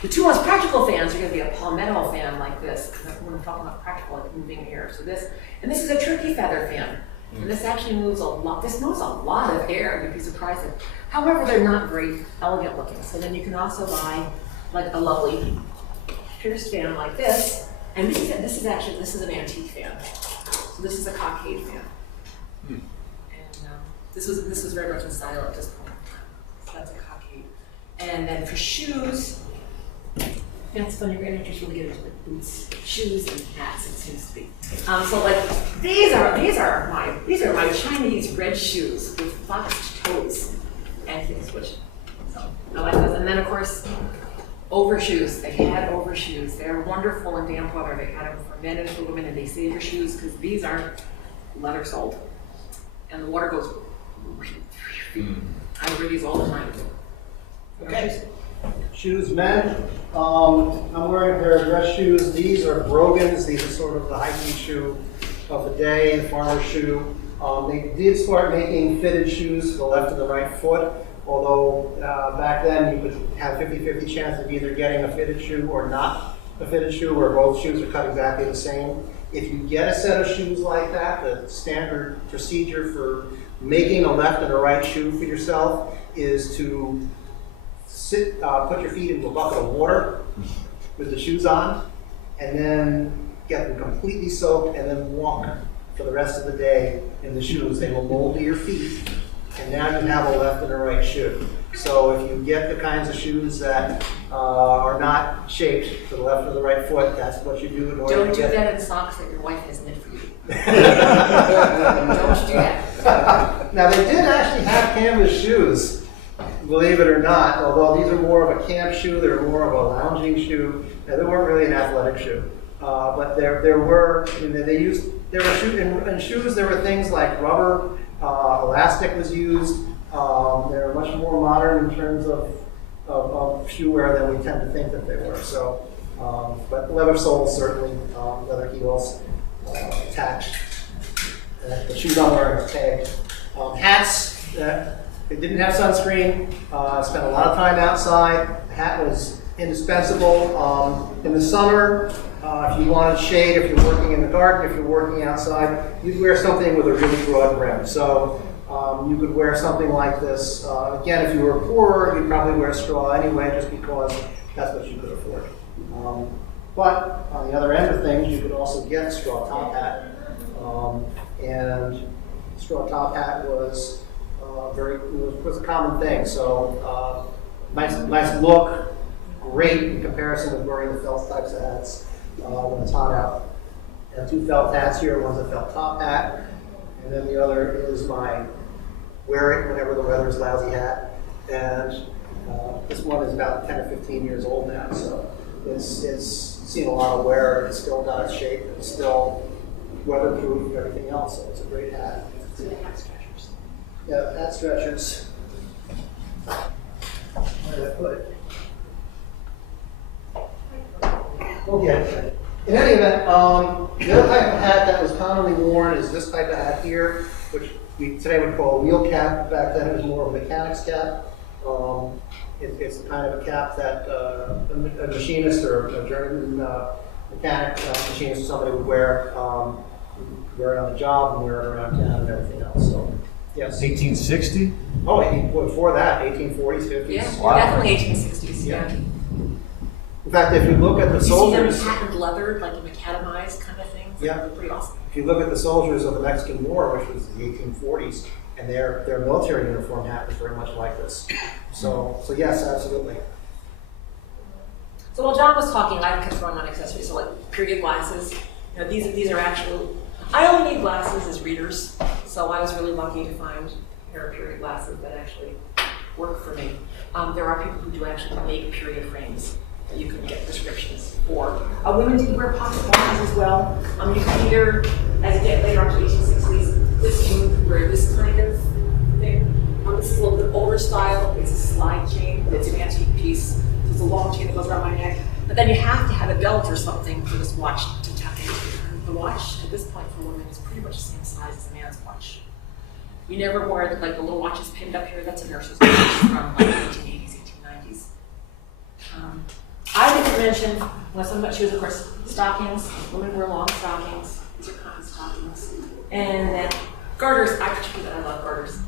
the two most practical fans are going to be a palmetto fan like this, because when I'm talking about practical, like moving air. So this is a turkey feather fan. And this actually moves a lot. This moves a lot of air. You'd be surprised. However, they're not very elegant looking. So then you can also buy like a lovely pierced fan like this. And this is an antique fan. So this is a cockade fan. And this was very much in style at this point. That's a cockade. And then for shoes, that's funny, Re-enactors really get into the boots, shoes, and hats, it seems to be. So like these are my Chinese red shoes with foxed toes and things, which so I like those. And then of course overshoes. They had overshoes. They're wonderful in damp weather. They had them for men and for women, and they save your shoes because these aren't leather soled, and the water goes. I wear these all the time. Okay. Shoes, men. I'm wearing a pair of dress shoes. These are brogans. These are sort of the hiking shoe of the day, the farmer's shoe. They did start making fitted shoes for the left and the right foot, although back then you could have 50-50 chance of either getting a fitted shoe or not a fitted shoe, where both shoes are cut exactly the same. If you get a set of shoes like that, the standard procedure for making a left and a right shoe for yourself is to put your feet into a bucket of water with the shoes on, and then get them completely soaked, and then walk for the rest of the day in the shoes. They will mold to your feet, and now you have a left and a right shoe. So if you get the kinds of shoes that are not shaped for the left or the right foot, that's what you do in order Don't to do get that in socks that your wife has knit for you. Don't do that. Now they did actually have canvas shoes, believe it or not, although these are more of a camp shoe, they're more of a lounging shoe, and they weren't really an athletic shoe. But there were in shoes there were things like rubber, elastic was used. They're much more modern in terms of shoe wear than we tend to think that they were. So, but leather soles certainly, leather heels attached. The shoes I'm wearing are tagged. Hats, they didn't have sunscreen. Spent a lot of time outside. The hat was indispensable. In the summer, if you wanted shade, if you're working in the garden, if you're working outside, you'd wear something with a really broad brim. So you could wear something like this. Again, if you were poorer, you'd probably wear straw anyway, just because that's what you could afford. But on the other end of things, you could also get a straw top hat. And straw top hat was was a common thing. So nice look, great in comparison with wearing the felt types of hats when it's hot out. I have two felt hats here. One's a felt top hat, and then the other is my wear it whenever the weather's lousy hat. And this one is about 10 or 15 years old now, so it's seen a lot of wear. It's still got its shape. It's still weatherproof and everything else, so it's a great hat. Hat stretchers. Yeah, hat stretchers. Where did I put it? Okay. In any event, the other type of hat that was commonly worn is this type of hat here, which we today would call a wheel cap. Back then it was more of a mechanic's cap. It's the kind of a cap that a machinist or a journeyman mechanic, machinist, somebody would wear it on the job and wear it around town and everything else. So, yes. 1860? Oh, before that, 1840s, 50s. Yeah, Wow. definitely 1860s, yeah. In fact, if you look at the You see them soldiers, patent leathered, like a macadamized kind of thing. Yeah. They're pretty awesome. if you look at the soldiers of the Mexican War, which was the 1840s, and their military uniform hat was very much like this. So yes, absolutely. So while John was talking, I kept throwing on accessories. So like period glasses. You know, these are actual. I only need glasses as readers, so I was really lucky to find a pair of period glasses that actually work for me. There are people who do actually make period frames that you can get prescriptions for. Women do wear pocket watches as well. You can either, as you get later on to 1860s, this woman could wear this kind of thing. This is a little bit older style. It's a slide chain. It's an antique piece. It's a long chain that goes around my neck. But then you have to have a belt or something for this watch to tuck into. The watch, at this point for women, is pretty much the same size as a man's watch. We never wore like the little watches pinned up here. That's a nurse's watch from like 1880s, 1890s. I didn't mention, when I was talking about shoes, of course, stockings. Women wear long stockings. These are cotton stockings. And then garters. I particularly I love garters.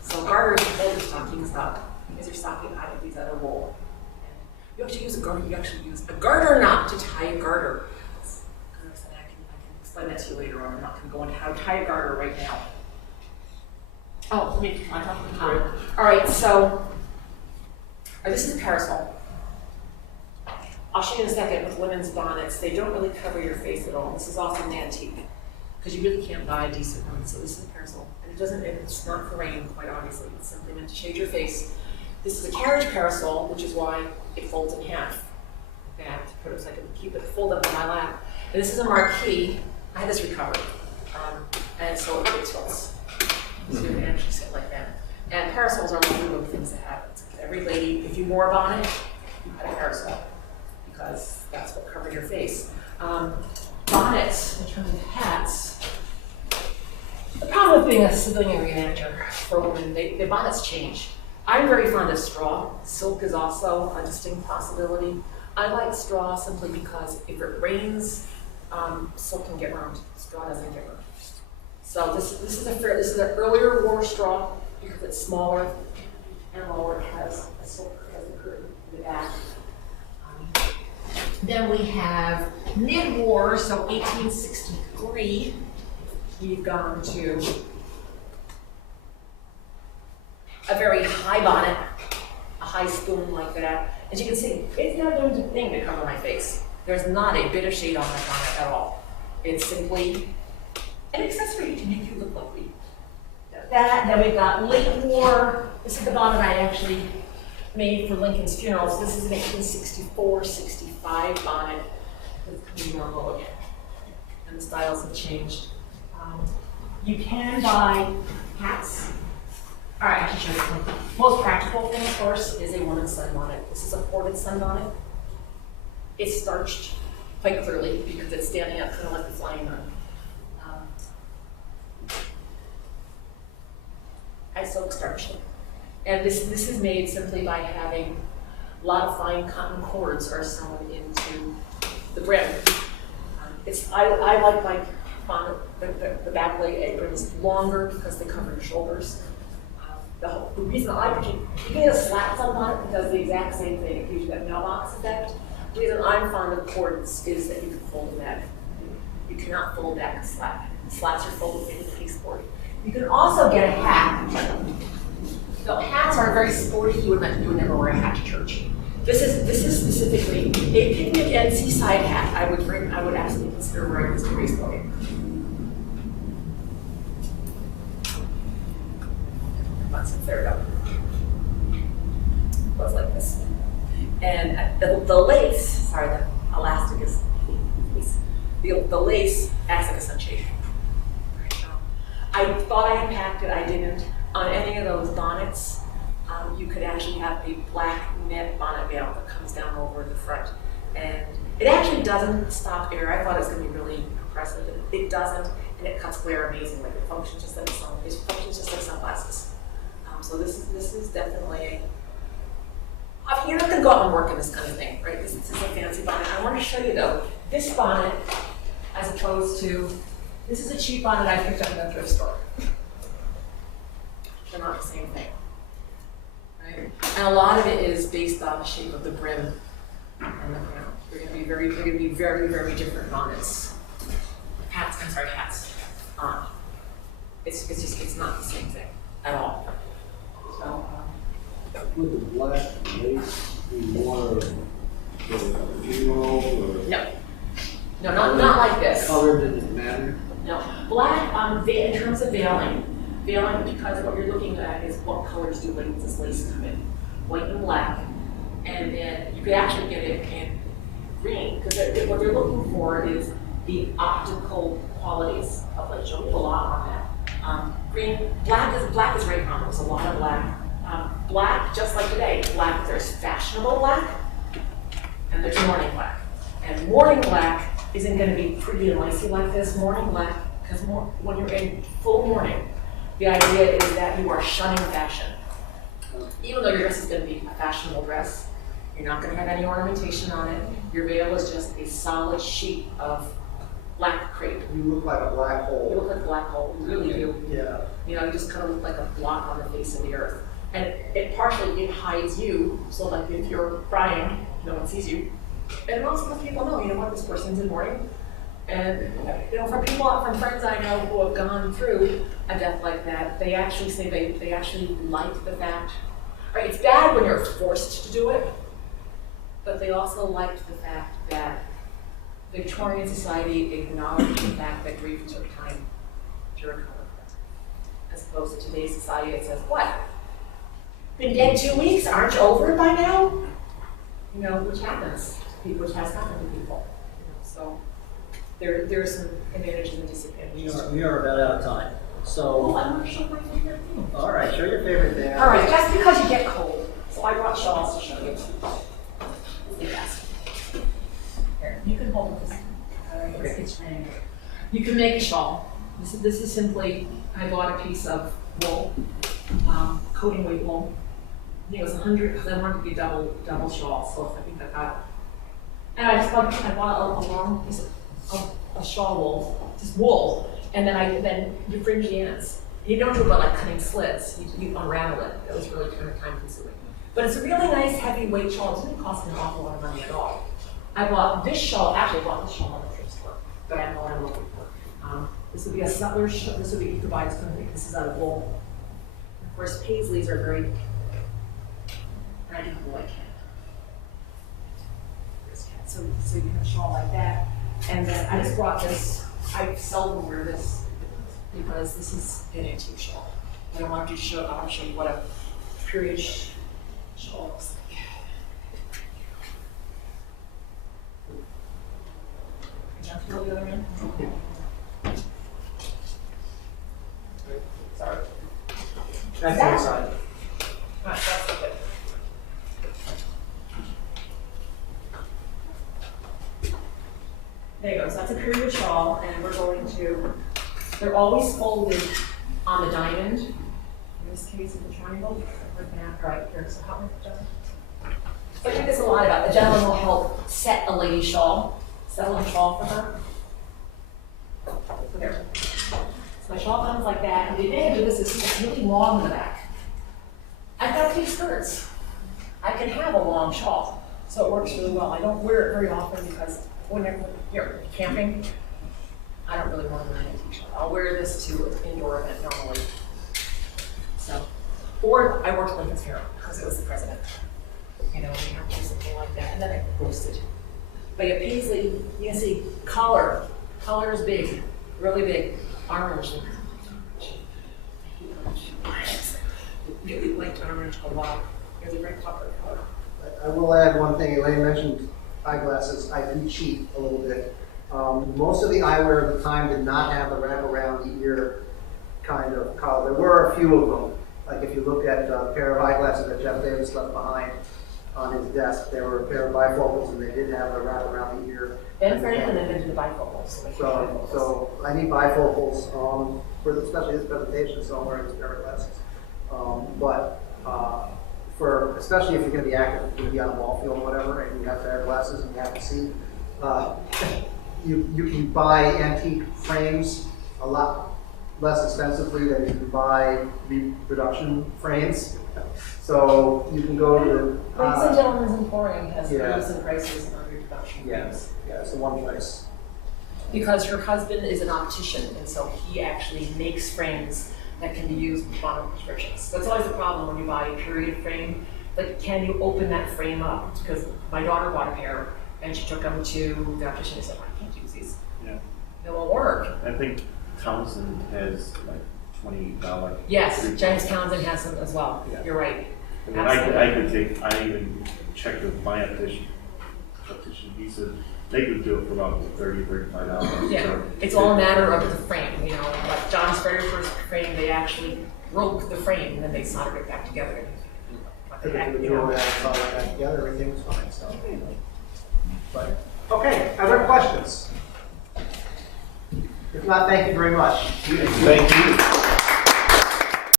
So garters hold your stockings up. As your stocking, I have these out of wool. And you actually use a garter. You actually use a garter knot to tie a garter. I can explain that to you later on. I'm not going to go into how to tie a garter right now. Oh, let me talk about the garter. All right, so this is a parasol. I'll show you in a second with women's bonnets. They don't really cover your face at all. This is also an antique because you really can't buy a decent one. So this is a parasol, and it's not for rain, quite obviously. It's simply meant to shade your face. This is a carriage parasol, which is why it folds in half. Back to put it so I can keep it folded up on my lap. And this is a marquee. I had this recovered, and so it tilts. So you can actually sit like that. And parasols are one of the things that happens. Every lady, if you wore a bonnet, you had a parasol, because that's what covered your face. Bonnets, in terms of hats, the problem with being a civilian reenactor for women, the bonnets change. I'm very fond of straw. Silk is also a distinct possibility. I like straw simply because if it rains, silk can get ruined. Straw doesn't get ruined. So this is an earlier war straw because it's smaller and lower. It has a silk curtain in the back. Then we have mid-war, so 1863. We've gone to a very high bonnet, a high spoon like that. As you can see, it's not doing a thing to cover my face. There's not a bit of shade on my bonnet at all. It's simply an accessory to make you look like me. That, then we've got late war. This is the bonnet I actually made for Lincoln's funerals. This is an 1864-65 bonnet. It's pretty normal again. And the styles have changed. You can buy hats. All right, I should show you something. Most practical thing, of course, is a woman's sunbonnet. This is a ported sunbonnet. It's starched quite clearly because it's standing up kind of like the flying nun. I silk starched it. And this is made simply by having a lot of fine cotton cords are sewn into the brim. I like my bonnet, the back leg aprons longer because they cover your shoulders. The reason I particularly, you can get a slats on bonnet that does the exact same thing. It gives you that mailbox effect. The reason I'm fond of cords is that you can fold them back. You cannot fold back a slat. Slats are folded into pasteboard. You can also get a hat No, hats are very sporty. You would never wear a hat to church. This is specifically a picnic and seaside hat. I would absolutely consider wearing this to a baseball game. Let's clear it up. Goes like this. And the lace, sorry, the elastic is, the lace acts like a sunshade. I thought I had packed it, I didn't. On any of those bonnets, you could actually have a black net bonnet veil that comes down over the front. And it actually doesn't stop air. I thought it was going to be really impressive. It doesn't, and it cuts glare amazingly. It functions just like sunglasses. So this is definitely you're not going to go out and work in this kind of thing, right? This is a fancy bonnet. I want to show you though, this bonnet, as opposed to, this is a cheap bonnet I picked up in a thrift store. They're not the same thing, right? And a lot of it is based on the shape of the brim and the crown. They're going to be very, very different bonnets. Hats. It's not the same thing at all. So. Would the black lace be more for funeral or? No, not like this. Color didn't matter? No, black in terms of veiling, because what you're looking at is what colors do this lace come in, white and black, and then you could actually get it in green, because what they're looking for is the optical qualities of lace. You'll get a lot on that. Black is very common. There's a lot of black. Black, just like today, black, there's fashionable black, and there's morning black. And morning black isn't going to be pretty and lacy like this. Morning black, because when you're in full mourning, the idea is that you are shunning fashion. Even though your dress is going to be a fashionable dress, you're not going to have any ornamentation on it. Your veil is just a solid sheet of black crepe. You look like a black hole. You look like a black hole, you really do. Yeah. You know, you just kind of look like a block on the face of the earth. And it partially hides you, so like if you're crying, no one sees you. And also lets people know, you know what, this person's in mourning. And you know, from friends I know who have gone through a death like that, they actually say they actually like the fact, right, it's bad when you're forced to do it, but they also liked the fact that Victorian society acknowledged the fact that grief took time to recover. As opposed to today's society, it says, what? Been dead 2 weeks? Aren't you over it by now? You know, which happens to people, which has happened to people. You know, so there are some advantages and disadvantages. We are about out of time. So, Oh, I want to show my favorite thing. all right, show your favorite thing. All right, just because you get cold. So I brought shawls to show you. Yes. Here, you can hold this. All right, it's triangular. You can make a shawl. This is simply, I bought a piece of wool, coating weight wool. I think it was 100 because I wanted to be double shawl, so I think I got it. And I bought a long piece of shawl wool, just wool, and then you fringe the ends. You don't do it by like cutting slits. You unravel it. It was really kind of time consuming. But it's a really nice heavyweight shawl. It didn't cost me an awful lot of money at all. I bought this shawl. Actually, I bought this shawl at the thrift store, but I know what I'm looking for. This would be a sutler. This would be you could buy this company. This is out of wool. Of course, paisleys are very. I do wool. I can't. So you have a shawl like that, and then I just brought this. I seldom wear this because this is an antique shawl. I don't want to show. I want to show you what a period shawl looks like. Can you feel the other end? Sorry. That's the side. That's okay. There you go. So that's a period shawl, and we're going to. They're always folded on the diamond. In this case, it's a triangle. Right here. So help me, gentlemen. So I think there's a lot about. The gentleman will help set a lady's shawl, settle a shawl for her. So there. So my shawl comes like that, and the advantage of this is it's really long in the back. I've got a few skirts. I can have a long shawl, so it works really well. I don't wear it very often because when you're camping, I don't really want to wear an antique shawl. I'll wear this to an indoor event normally. So Or I worked with Lincoln's Hero, because it was the president. You know, we have to do something like that, and then I posted. But yeah, Paisley, you can see color. Color is big, really big. Orange. Really liked orange a lot. It was a very popular color. I will add one thing. Elaine mentioned eyeglasses. I do cheat a little bit. Most of the eyewear at the time did not have the wrap around the ear kind of collar. There were a few of them. Like if you look at a pair of eyeglasses that Jeff Davis left behind on his desk, there were a pair of bifocals and they did have the wrap around the ear. Ben Franklin invented the bifocals. So I need bifocals for especially this presentation, so I'm wearing these pair of glasses. For especially if you're going to be active, if you're going to be on a ball field or whatever, and you have to wear glasses and you have to see, you can buy antique frames a lot less expensively than you can buy reproduction frames. So you can go to Ladies and Gentlemen's Emporium has yeah. recent prices on reproduction frames. Yeah, it's the one place. Because her husband is an optician, and so he actually makes frames that can be used with bottom prescriptions. That's always the problem when you buy a period frame. Like, can you open that frame up? Because my daughter bought a pair, and she took them to the optician and said, I can't use these. Yeah. They won't work. I think Townsend has like $20. Yes, James Townsend has them as well. Yeah. You're right. I mean, I even checked with my optician. He said they could do it for about $30, $35. Yeah, So, it's all a matter of the frame, you know, like John's very first frame, they actually broke the frame and then they soldered it back together. What the heck, you know? Back together, everything was fine. So. But okay, other questions? If not, thank you very much. Thank you.